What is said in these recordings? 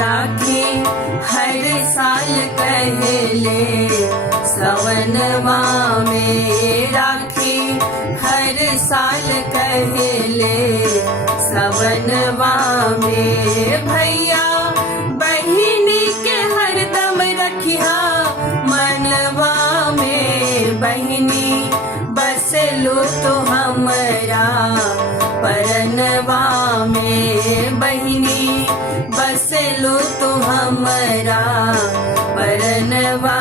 राखी हर साल कहले सवनवा में, राखी हर साल कहले सवनवा में। भैया बहिनी के हरदम रखिया मनवा में, बहिनी बसलो तो हमरा परनवा में, बहिनी बसलो तो हमरा परनवा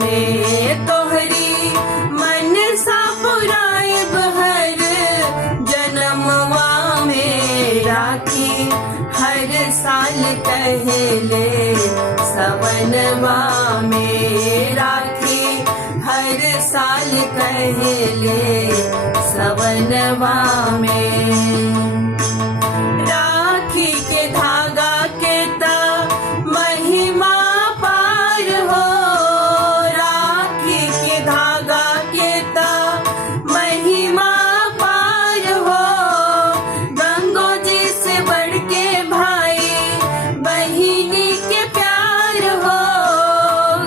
में। तोहरी मन सा पुराइब हर जन्मवा में, राखी हर साल कहले सवनवा में, राखी हर साल कहले सवनवा में। राखी के धागा के ता महिमा पार हो, राखी के धागा के ता महिमा पार हो। गंगो जी से बढ़ के भाई बहिनी के प्यार हो,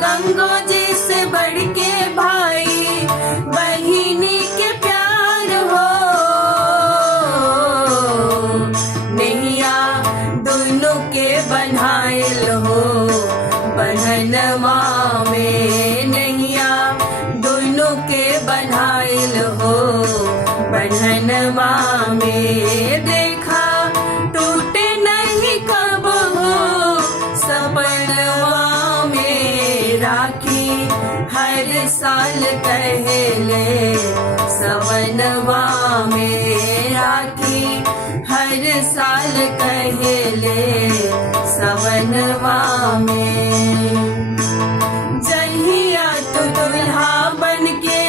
गंगो जी से बढ़ के भाई बहिनी के प्यार हो। नैया दोनों के बन्हाइल हो बन्हनवा में, नैया दोनों के बन्हाइल हो बन्हनवा में। देखा टूटे नहीं कब हो सपनवा में, राखी हर साल कहले सवनवा में, राखी हर साल कहले सवनवा में। जहिया तू दुल्हा बनके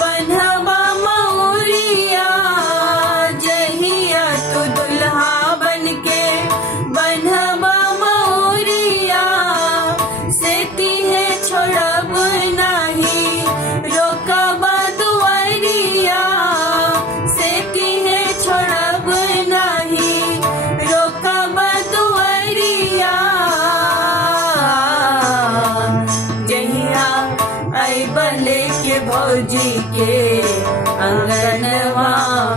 बन्हवा मौरिया, जहिया तू दुल्हा बनके बन्हवा मौरिया। सेती है छोड़ब नाही रोकब दुआरिया, सेती है छोड़ब नाही रोकब दुआरिया। जहिया अइब लेके भौजी के अंगनवा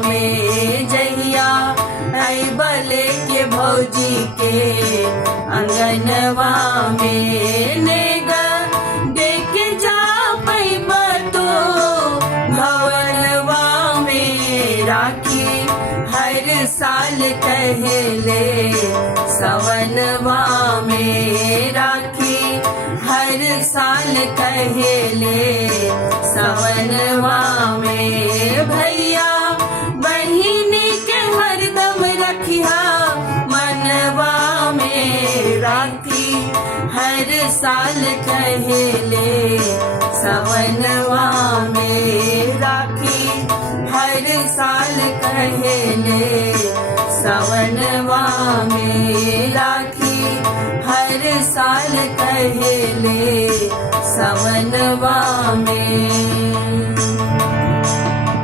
में, जहिया अइब लेके भौजी के अंगनवा में। नेगा देके जा पैब तो भवनवा में, राखी हर साल कहले सवनवा में, राखी हर साल कहले सवनवा में। भैया बहिनी के हरदम रखिया मनवा में, राखी हर साल कहले सवनवा में, राखी हर साल कहले सवनवा में, राखी हर साल कहले सवनवा में।